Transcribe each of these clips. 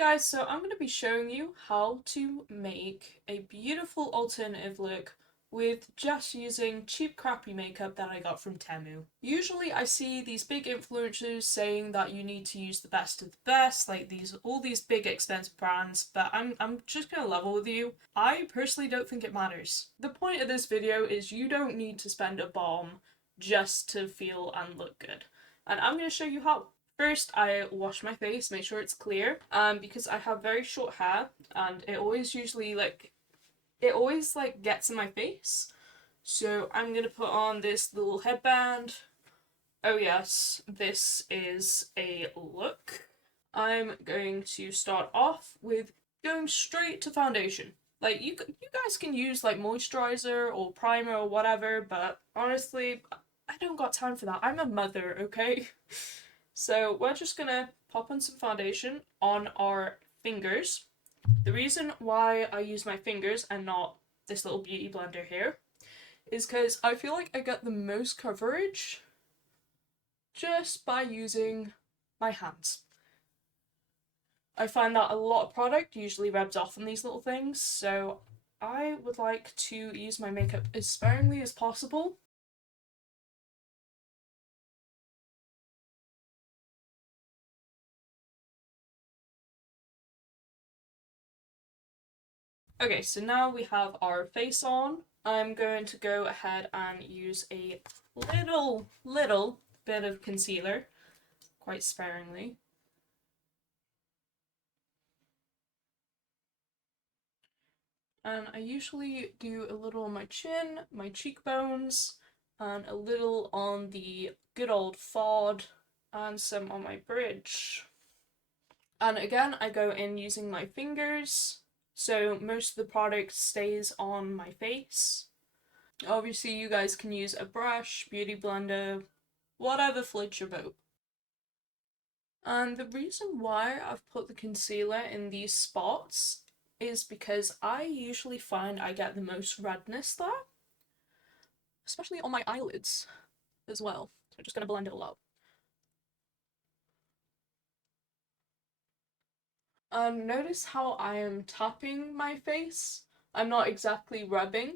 Guys, so I'm going to be showing you how to make a beautiful alternative look with just using cheap crappy makeup that I got from Temu. Usually I see these big influencers saying that you need to use the best of the best, like all these big expensive brands, but I'm just going to level with you. I personally don't think it matters. The point of this video is you don't need to spend a bomb just to feel and look good. And I'm going to show you how. First, I wash my face, make sure it's clear, because I have very short hair, and it always gets in my face. So I'm gonna put on this little headband. Oh yes, this is a look. I'm going to start off with going straight to foundation. Like you guys can use like moisturizer or primer or whatever, but honestly, I don't got time for that. I'm a mother, okay? So we're just gonna pop on some foundation on our fingers. The reason why I use my fingers and not this little beauty blender here is because I feel like I get the most coverage just by using my hands. I find that a lot of product usually rubs off on these little things, so I would like to use my makeup as sparingly as possible. Okay, so now we have our face on. I'm going to go ahead and use a little bit of concealer, quite sparingly. And I usually do a little on my chin, my cheekbones, and a little on the good old forehead, and some on my bridge. And again, I go in using my fingers, so most of the product stays on my face. Obviously, you guys can use a brush, beauty blender, whatever floats your boat. And the reason why I've put the concealer in these spots is because I usually find I get the most redness there, especially on my eyelids as well. So I'm just going to blend it all out. Notice how I am tapping my face. I'm not exactly rubbing.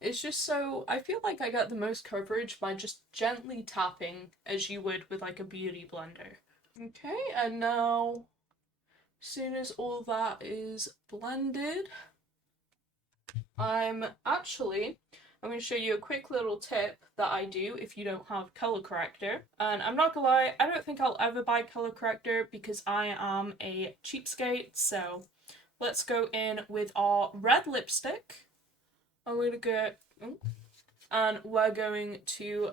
It's just so I feel like I get the most coverage by just gently tapping as you would with like a beauty blender. Okay, and now as soon as all that is blended, I'm going to show you a quick little tip that I do if you don't have color corrector. And I'm not gonna lie, I don't think I'll ever buy color corrector because I am a cheapskate. So let's go in with our red lipstick. I'm gonna go, and we're going to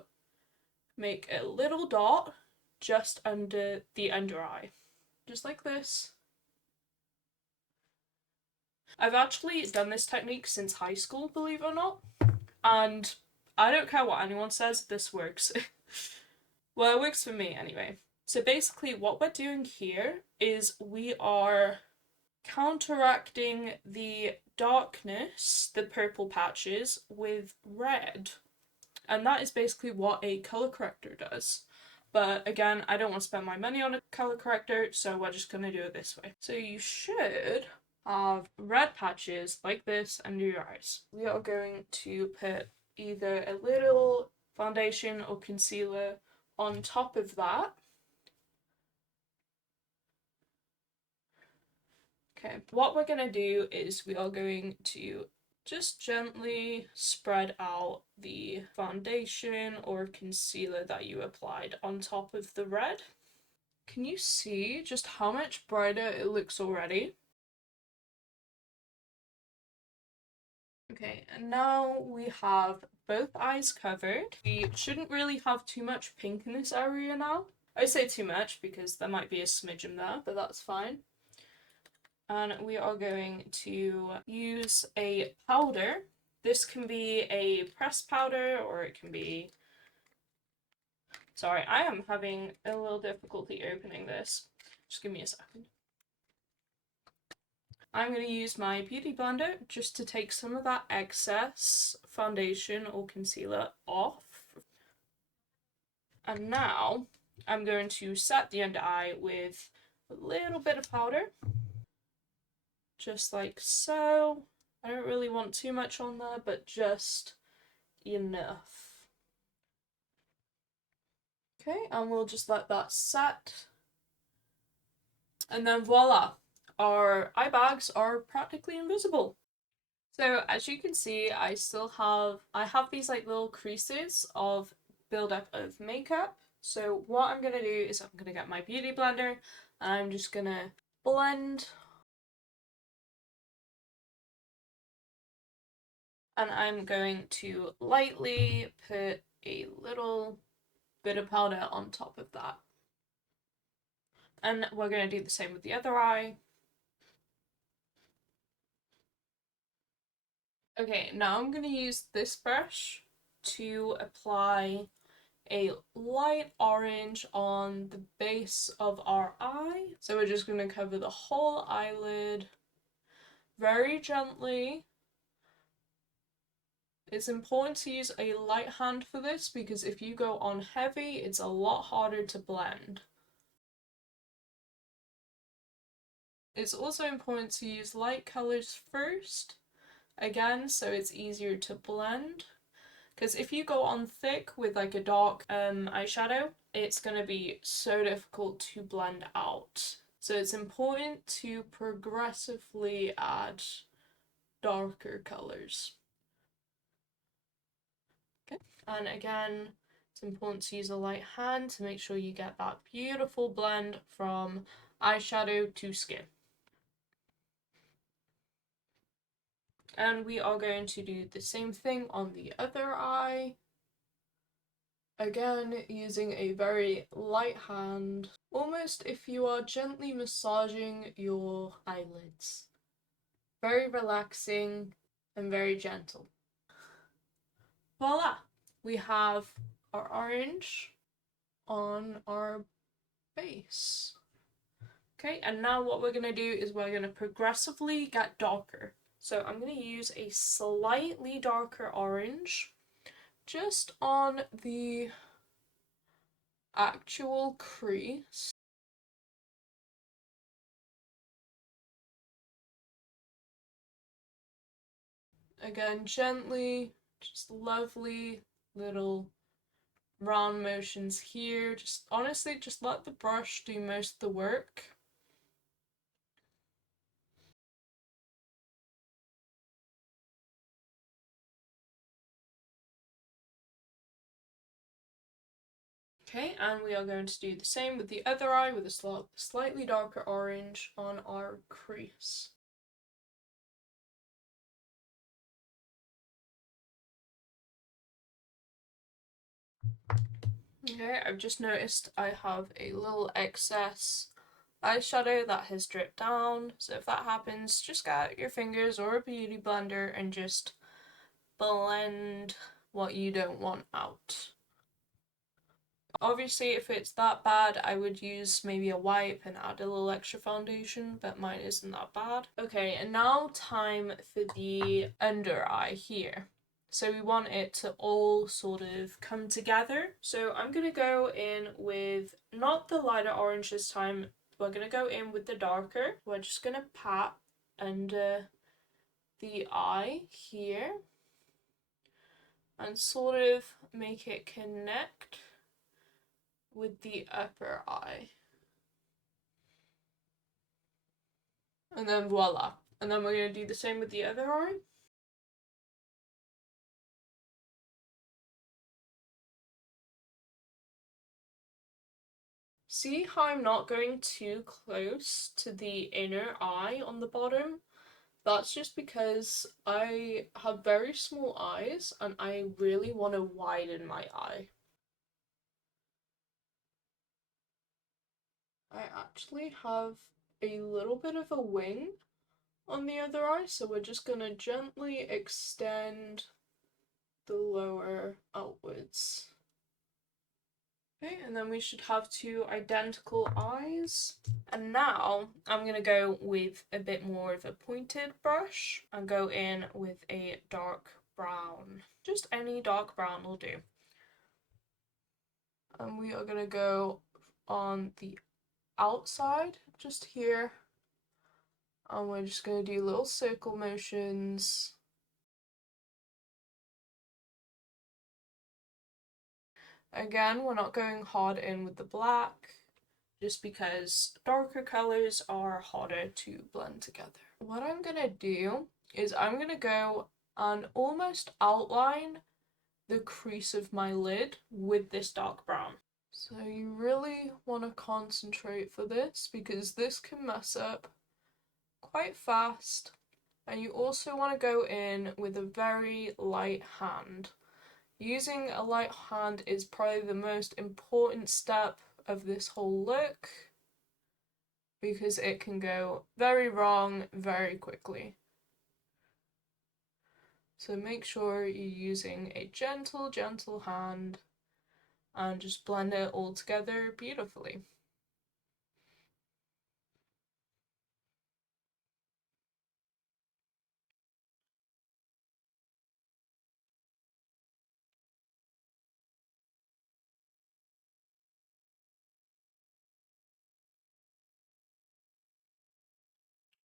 make a little dot just under the under eye, just like this. I've actually done this technique since high school, believe it or not, and I don't care what anyone says, this works. Well, it works for me anyway. So basically what we're doing here is we are counteracting the darkness, the purple patches, with red. And that is basically what a color corrector does. But again, I don't want to spend my money on a color corrector, so we're just going to do it this way. So you should have red patches like this under your eyes. We are going to put either a little foundation or concealer on top of that. Okay, what we're going to do is we are going to just gently spread out the foundation or concealer that you applied on top of the red. Can you see just how much brighter it looks already? Okay, and now we have both eyes covered. We shouldn't really have too much pink in this area now. I say too much because there might be a smidgen there, but that's fine. And we are going to use a powder. This can be a pressed powder or it can be... Sorry, I am having a little difficulty opening this. Just give me a second. I'm going to use my beauty blender just to take some of that excess foundation or concealer off. And now I'm going to set the under eye with a little bit of powder. just like so. I don't really want too much on there, but just enough. Okay, and we'll just let that set. And then voila, our eye bags are practically invisible. So as you can see, I have these like little creases of buildup of makeup. So what I'm gonna do is I'm gonna get my beauty blender and I'm just gonna blend, and I'm going to lightly put a little bit of powder on top of that. And we're going to do the same with the other eye. Okay, now I'm going to use this brush to apply a light orange on the base of our eye. So we're just going to cover the whole eyelid very gently. It's important to use a light hand for this because if you go on heavy, it's a lot harder to blend. It's also important to use light colours first, again, so it's easier to blend. Because if you go on thick with like a dark eyeshadow, it's going to be so difficult to blend out. So it's important to progressively add darker colours. Okay, and again, it's important to use a light hand to make sure you get that beautiful blend from eyeshadow to skin. And we are going to do the same thing on the other eye. Again, using a very light hand, almost if you are gently massaging your eyelids. Very relaxing and very gentle. Voila! We have our orange on our base. Okay, and now what we're going to do is we're going to progressively get darker. So I'm going to use a slightly darker orange just on the actual crease. Again, gently, just lovely little round motions here. Just honestly, just let the brush do most of the work. Okay, and we are going to do the same with the other eye with a slightly darker orange on our crease. Okay, I've just noticed I have a little excess eyeshadow that has dripped down, so if that happens, just get out your fingers or a beauty blender and just blend what you don't want out. Obviously, if it's that bad, I would use maybe a wipe and add a little extra foundation, but mine isn't that bad. Okay, and now time for the under eye here. So we want it to all sort of come together. So I'm going to go in with not the lighter orange this time. We're going to go in with the darker. We're just going to pat under the eye here and sort of make it connect with the upper eye. And then voila. And then we're going to do the same with the other eye. See how I'm not going too close to the inner eye on the bottom? That's just because I have very small eyes and I really want to widen my eye. I actually have a little bit of a wing on the other eye, so we're just going to gently extend the lower outwards. Okay, and then we should have two identical eyes. And now I'm going to go with a bit more of a pointed brush and go in with a dark brown. Just any dark brown will do. And we are going to go on the outside, just here, And we're just going to do little circle motions. Again, we're not going hard in with the black, just because darker colors are harder to blend together. What I'm going to do is I'm going to go and almost outline the crease of my lid with this dark brown. So you really want to concentrate for this because this can mess up quite fast, and you also want to go in with a very light hand. Using a light hand is probably the most important step of this whole look because it can go very wrong very quickly. So make sure you're using a gentle hand and just blend it all together beautifully.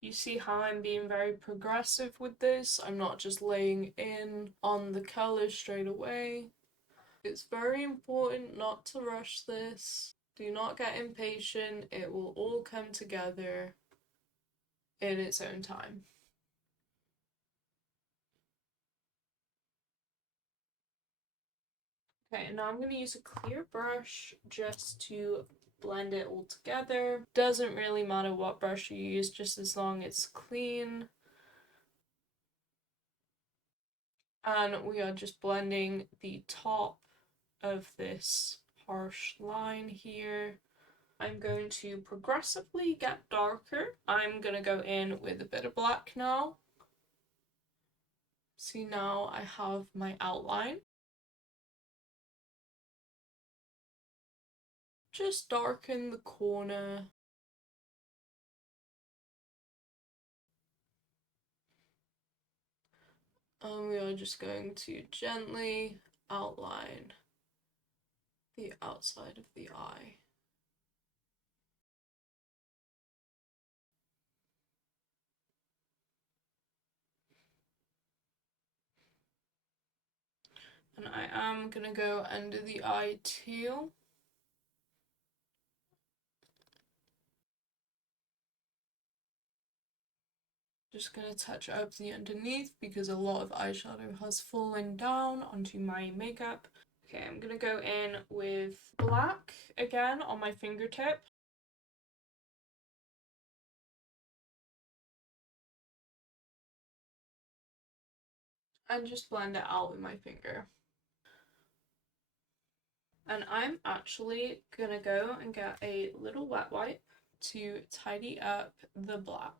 You see how I'm being very progressive with this? I'm not just laying in on the colour straight away. It's very important not to rush this. Do not get impatient. It will all come together in its own time. Okay, and now I'm going to use a clear brush just to blend it all together. Doesn't really matter what brush you use, just as long as it's clean. And we are just blending the top of this harsh line here. I'm going to progressively get darker. I'm going to go in with a bit of black now. See, now I have my outline. Just darken the corner. And we are just going to gently outline the outside of the eye. And I am going to go under the eye too. Just going to touch up the underneath because a lot of eyeshadow has fallen down onto my makeup. Okay, I'm going to go in with black again on my fingertip. And just blend it out with my finger. And I'm actually gonna go and get a little wet wipe to tidy up the black.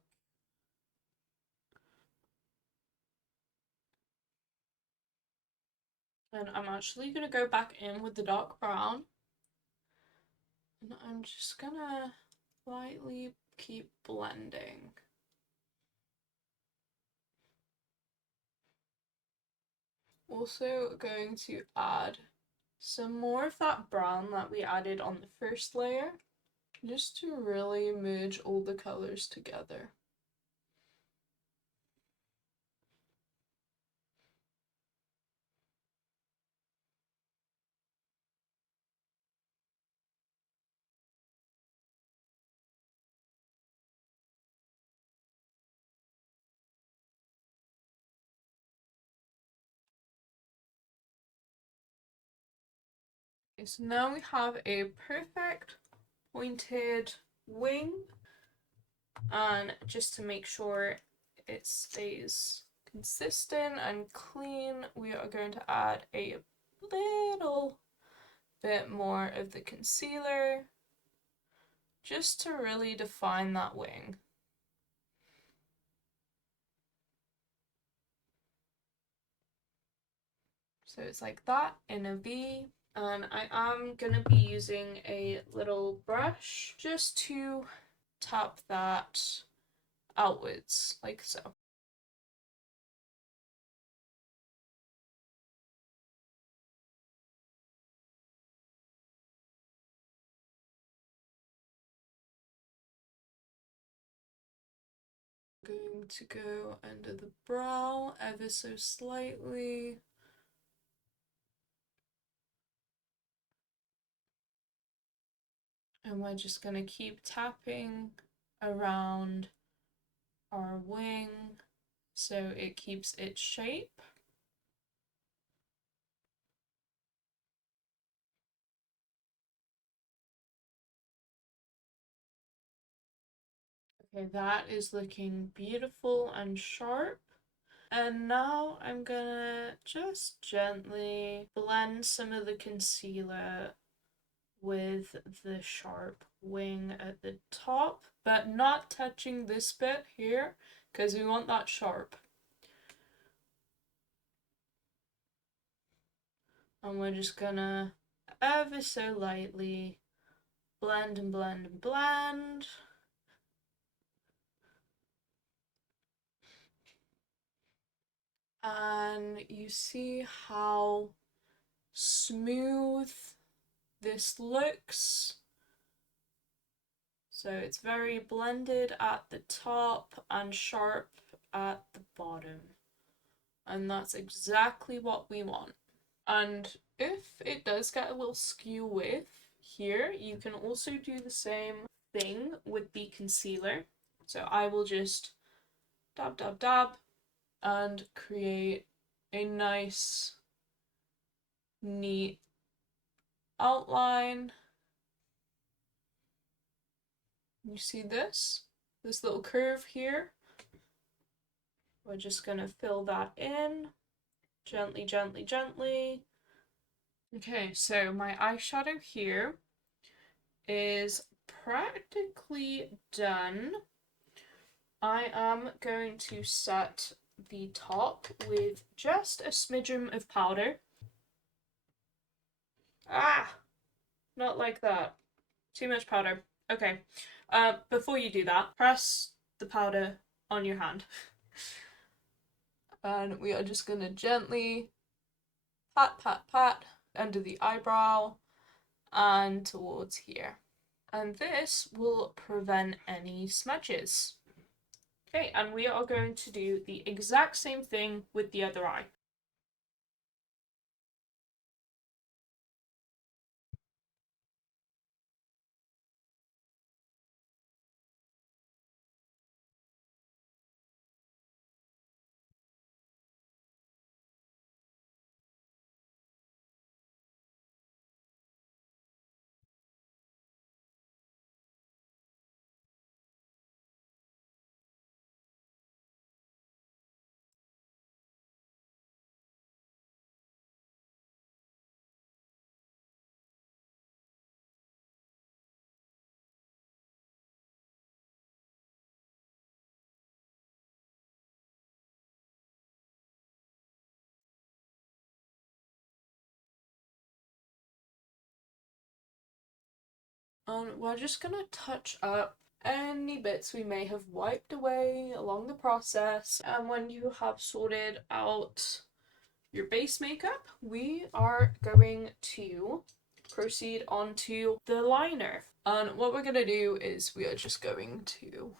And I'm actually gonna go back in with the dark brown. And I'm just gonna lightly keep blending. Also going to add some more of that brown that we added on the first layer, just to really merge all the colors together. Okay, so now we have a perfect pointed wing, and just to make sure it stays consistent and clean, we are going to add a little bit more of the concealer just to really define that wing. So it's like that in a V. And I am going to be using a little brush just to tap that outwards, like so. going to go under the brow ever so slightly. And we're just going to keep tapping around our wing so it keeps its shape. Okay, that is looking beautiful and sharp. And now I'm gonna just gently blend some of the concealer with the sharp wing at the top, but not touching this bit here because we want that sharp. And we're just gonna ever so lightly blend and blend and blend. And you see how smooth this looks. So it's very blended at the top and sharp at the bottom. And that's exactly what we want. And if it does get a little skew with here, you can also do the same thing with the concealer. So I will just dab, dab, dab and create a nice, neat outline. You see this? This little curve here? We're just gonna fill that in gently, gently, gently. Okay, so my eyeshadow here is practically done. I am going to set the top with just a smidgen of powder. Ah! Not like that. Too much powder. Okay. Before you do that, press the powder on your hand. And we are just gonna gently pat, pat, pat under the eyebrow and towards here. And this will prevent any smudges. Okay, and we are going to do the exact same thing with the other eye. And we're just gonna touch up any bits we may have wiped away along the process. And when you have sorted out your base makeup, we are going to proceed onto the liner. And what we're gonna do is we are just going to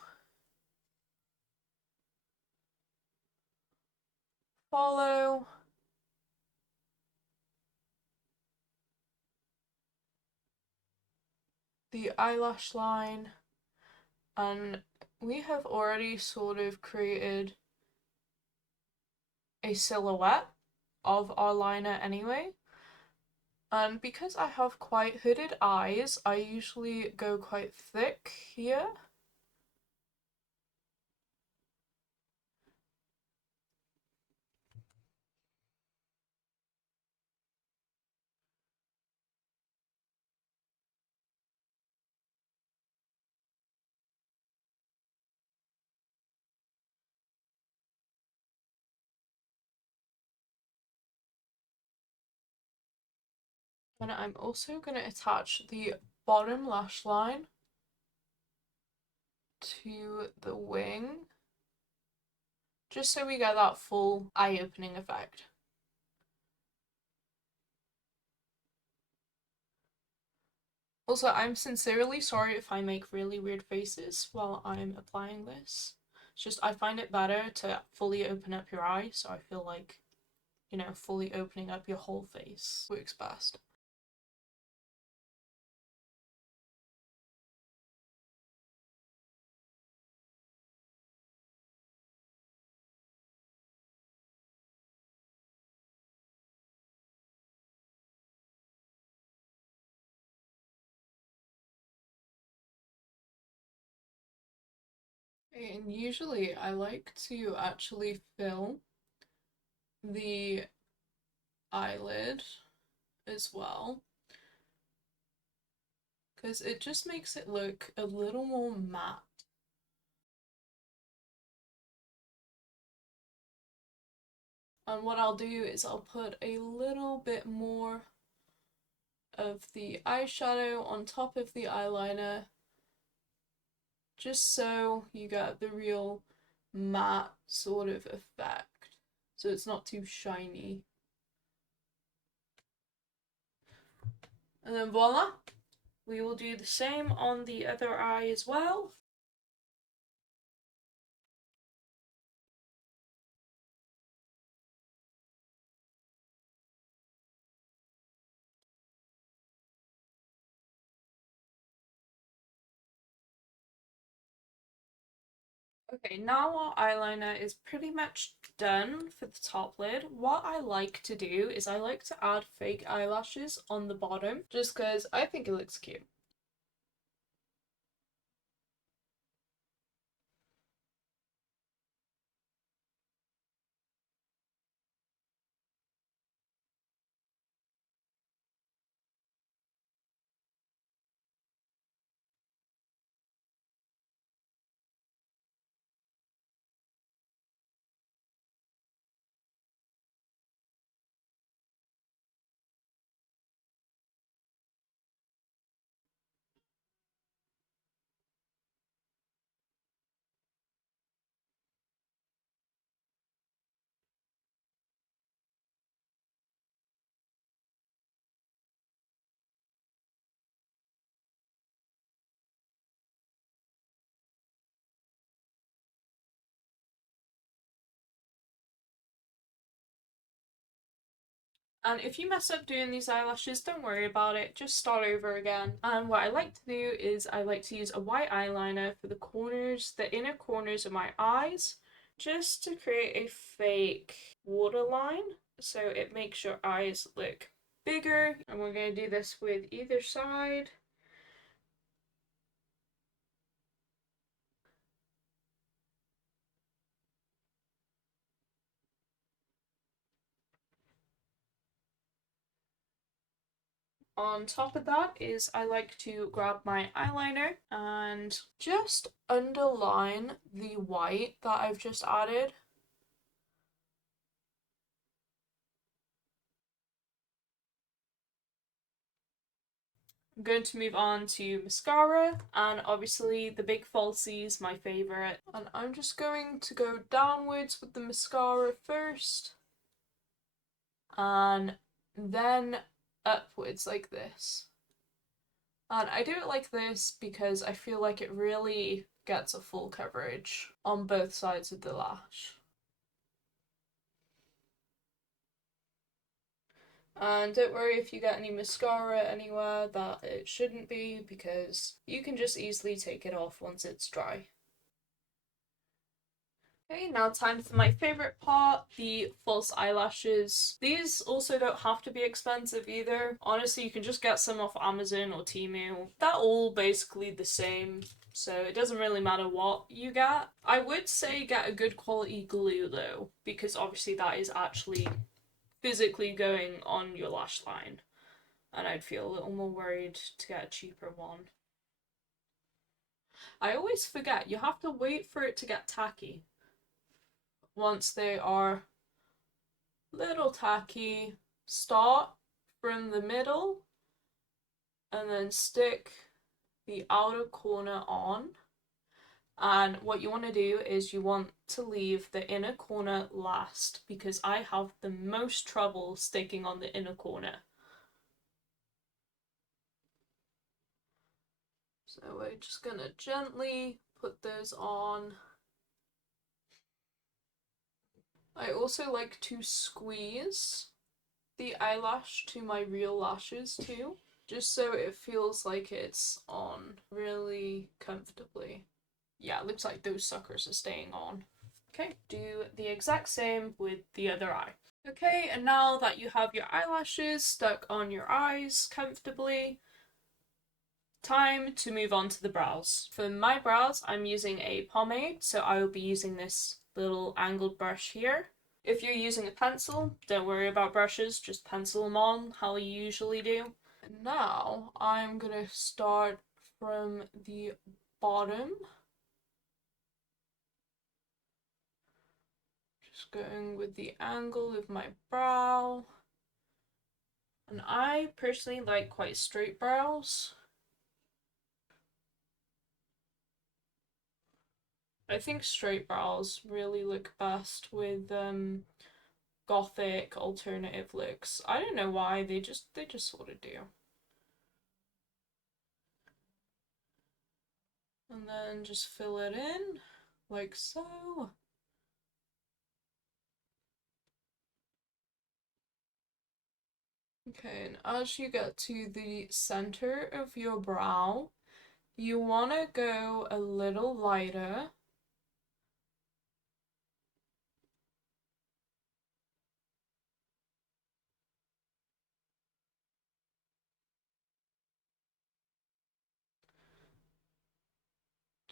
follow the eyelash line, and we have already sort of created a silhouette of our liner anyway. And because I have quite hooded eyes, I usually go quite thick here. And I'm also going to attach the bottom lash line to the wing, just so we get that full eye-opening effect. Also, I'm sincerely sorry if I make really weird faces while I'm applying this. It's just I find it better to fully open up your eye, so I feel like, you know, fully opening up your whole face works best. And usually I like to actually fill the eyelid as well, because it just makes it look a little more matte. And what I'll do is I'll put a little bit more of the eyeshadow on top of the eyeliner, just so you get the real matte sort of effect, so it's not too shiny. And then voila, we will do the same on the other eye as well. Okay, now our eyeliner is pretty much done for the top lid. What I like to do is I like to add fake eyelashes on the bottom, just because I think it looks cute. And if you mess up doing these eyelashes, don't worry about it, just start over again. And what I like to do is I like to use a white eyeliner for the corners, the inner corners of my eyes, just to create a fake waterline, so it makes your eyes look bigger. And we're going to do this with either side. On top of that is I like to grab my eyeliner and just underline the white that I've just added. I'm going to move on to mascara, and obviously the Big Falsie is my favourite. And I'm just going to go downwards with the mascara first, and then upwards like this. And I do it like this because I feel like it really gets a full coverage on both sides of the lash. And don't worry if you get any mascara anywhere that it shouldn't be, because you can just easily take it off once it's dry. Okay, now time for my favourite part, the false eyelashes. These also don't have to be expensive either. Honestly, you can just get some off Amazon or Temu. They're all basically the same, so it doesn't really matter what you get. I would say get a good quality glue though, because obviously that is actually physically going on your lash line, and I'd feel a little more worried to get a cheaper one. I always forget, you have to wait for it to get tacky. Once they are little tacky, start from the middle and then stick the outer corner on. And what you want to do is you want to leave the inner corner last, because I have the most trouble sticking on the inner corner. So we're just gonna gently put those on. I also like to squeeze the eyelash to my real lashes too, just so it feels like it's on really comfortably. Yeah, it looks like those suckers are staying on. Okay, do the exact same with the other eye. Okay, and now that you have your eyelashes stuck on your eyes comfortably, time to move on to the brows. For my brows, I'm using a pomade, so I will be using this little angled brush here. If you're using a pencil, don't worry about brushes, just pencil them on how you usually do. And now I'm gonna start from the bottom. Just going with the angle of my brow. And I personally like quite straight brows. I think straight brows really look best with gothic alternative looks. I don't know why, they just sort of do. And then just fill it in like so. Okay, and as you get to the center of your brow, you want to go a little lighter.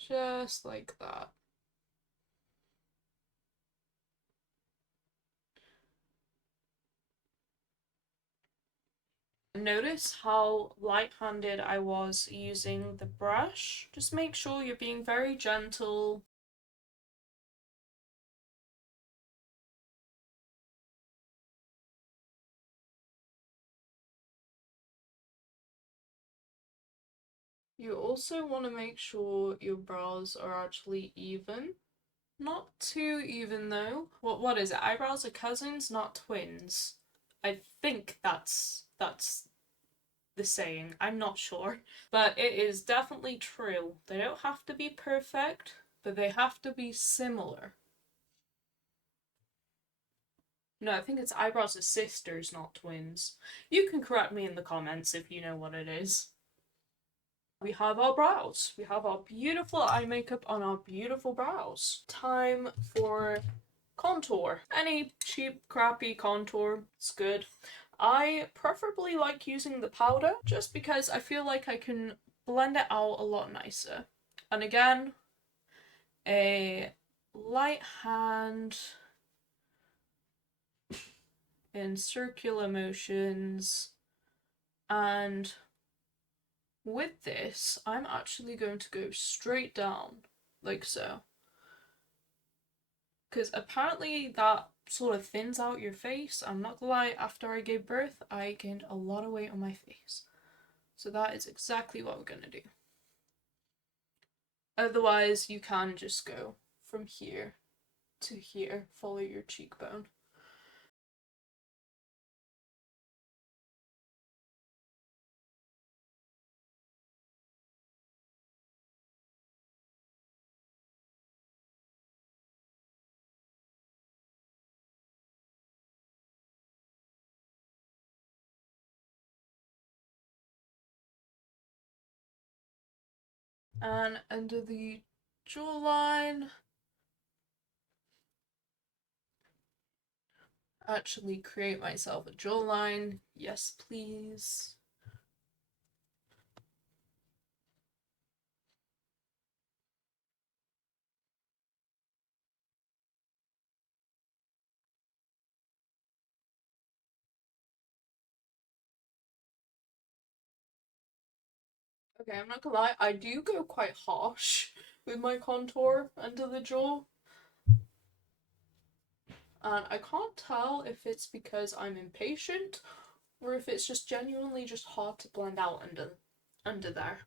Just like that. Notice how light-handed I was using the brush. Just make sure you're being very gentle. You also want to make sure your brows are actually even. Not too even though. What is it? Eyebrows are cousins, not twins. I think that's the saying. I'm not sure. But it is definitely true. They don't have to be perfect, but they have to be similar. No, I think it's eyebrows are sisters, not twins. You can correct me in the comments if you know what it is. We have our brows. We have our beautiful eye makeup on our beautiful brows. Time for contour. Any cheap, crappy contour is good. I preferably like using the powder just because I feel like I can blend it out a lot nicer. And again, a light hand in circular motions, and with this, I'm actually going to go straight down, like so. Because apparently that sort of thins out your face. I'm not gonna lie, after I gave birth, I gained a lot of weight on my face. So that is exactly what we're gonna do. Otherwise, you can just go from here to here, follow your cheekbone. And under the jawline, actually create myself a jawline. Yes, please. Okay, I'm not gonna lie, I do go quite harsh with my contour under the jaw. And I can't tell if it's because I'm impatient or if it's just genuinely just hard to blend out under there.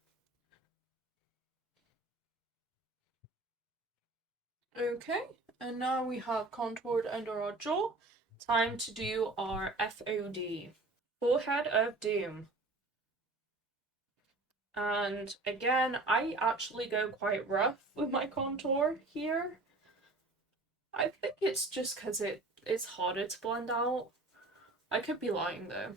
Okay, and now we have contoured under our jaw. Time to do our FOD. Forehead of Doom. And again, I actually go quite rough with my contour here. I think it's just because it it's harder to blend out. I could be lying though.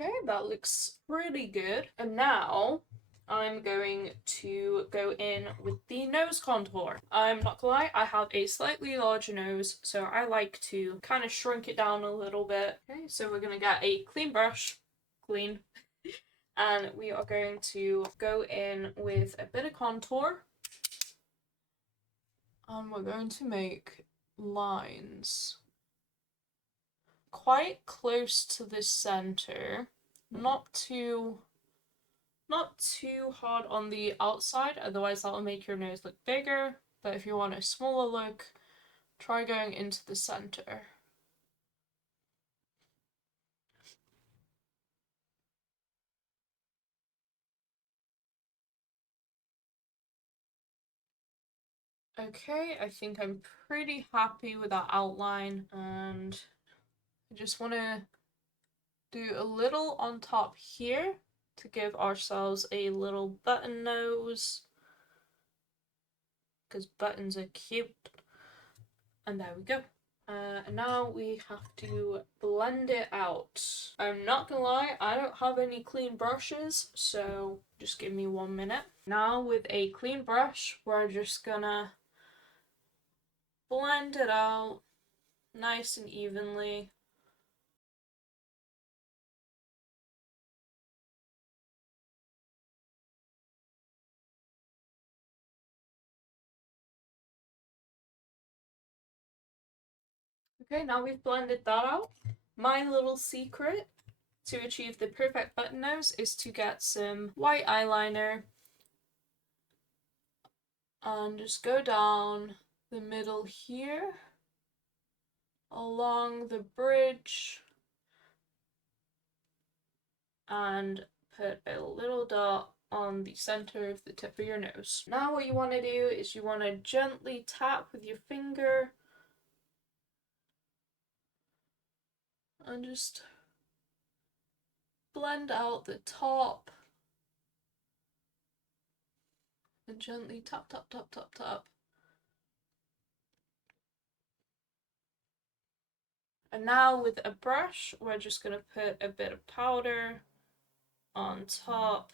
Okay, that looks pretty good. And now I'm going to go in with the nose contour. I'm not gonna lie, I have a slightly larger nose, so I like to kind of shrink it down a little bit. Okay, so we're gonna get a clean brush, clean, and we are going to go in with a bit of contour. And we're going to make lines quite close to the center, not too hard on the outside, otherwise that'll make your nose look bigger, but if you want a smaller look, try going into the center. Okay, I think I'm pretty happy with that outline, and I just want to do a little on top here to give ourselves a little button nose, because buttons are cute. And there we go. And now we have to blend it out. I'm not gonna lie, I don't have any clean brushes, so just give me 1 minute. Now with a clean brush, we're just gonna blend it out nice and evenly. Okay, now we've blended that out. My little secret to achieve the perfect button nose is to get some white eyeliner and just go down the middle here, along the bridge, and put a little dot on the center of the tip of your nose. Now what you want to do is you want to gently tap with your finger and just blend out the top and gently tap, tap, tap, tap, tap. And now with a brush, we're just going to put a bit of powder on top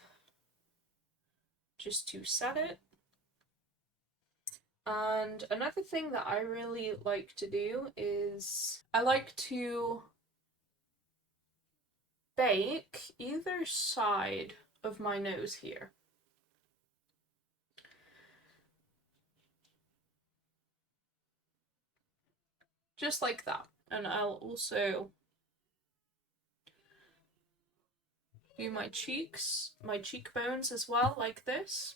just to set it. And another thing that I really like to do is I like to bake either side of my nose here. Just like that. And I'll also do my cheeks, my cheekbones as well, like this.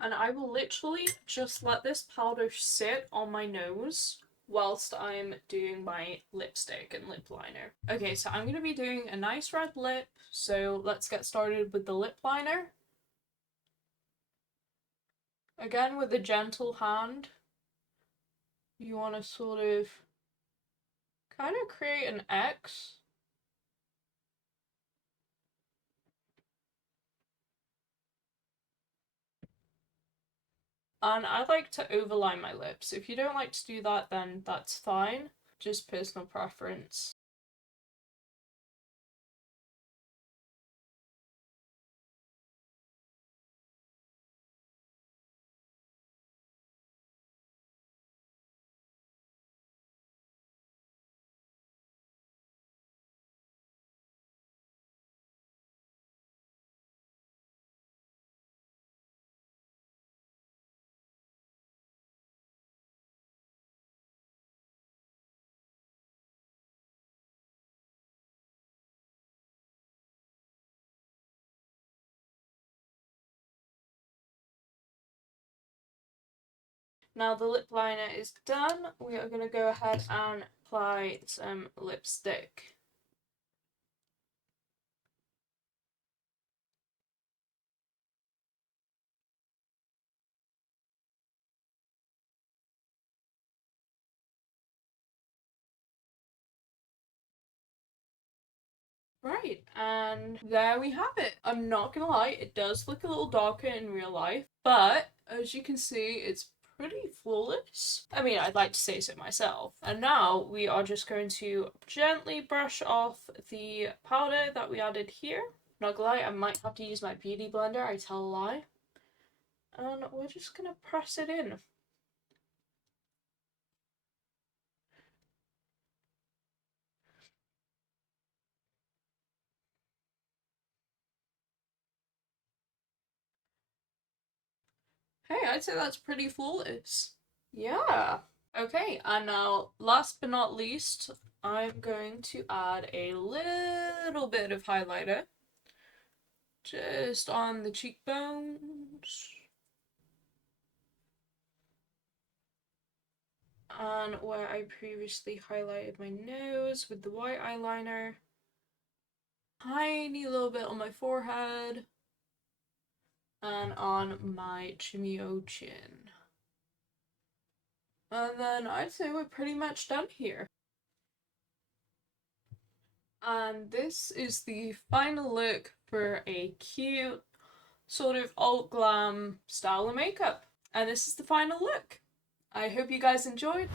And I will literally just let this powder sit on my nose whilst I'm doing my lipstick and lip liner. Okay, so I'm going to be doing a nice red lip, so let's get started with the lip liner. Again, with a gentle hand, you want to sort of kind of create an X. And I like to overline my lips. If you don't like to do that, then that's fine. Just personal preference. Now the lip liner is done, we are going to go ahead and apply some lipstick. Right, and there we have it. I'm not gonna lie, it does look a little darker in real life, but as you can see, it's pretty flawless. I mean, I'd like to say so myself. And now we are just going to gently brush off the powder that we added here. Not gonna lie, I might have to use my beauty blender, I tell a lie. And we're just gonna press it in. Hey, I'd say that's pretty flawless. Yeah. Okay, and now last but not least, I'm going to add a little bit of highlighter just on the cheekbones and where I previously highlighted my nose with the white eyeliner. Tiny little bit on my forehead and on my chimio chin. And then I'd say we're pretty much done here. And this is the final look for a cute sort of alt glam style of makeup. And this is the final look. I hope you guys enjoyed.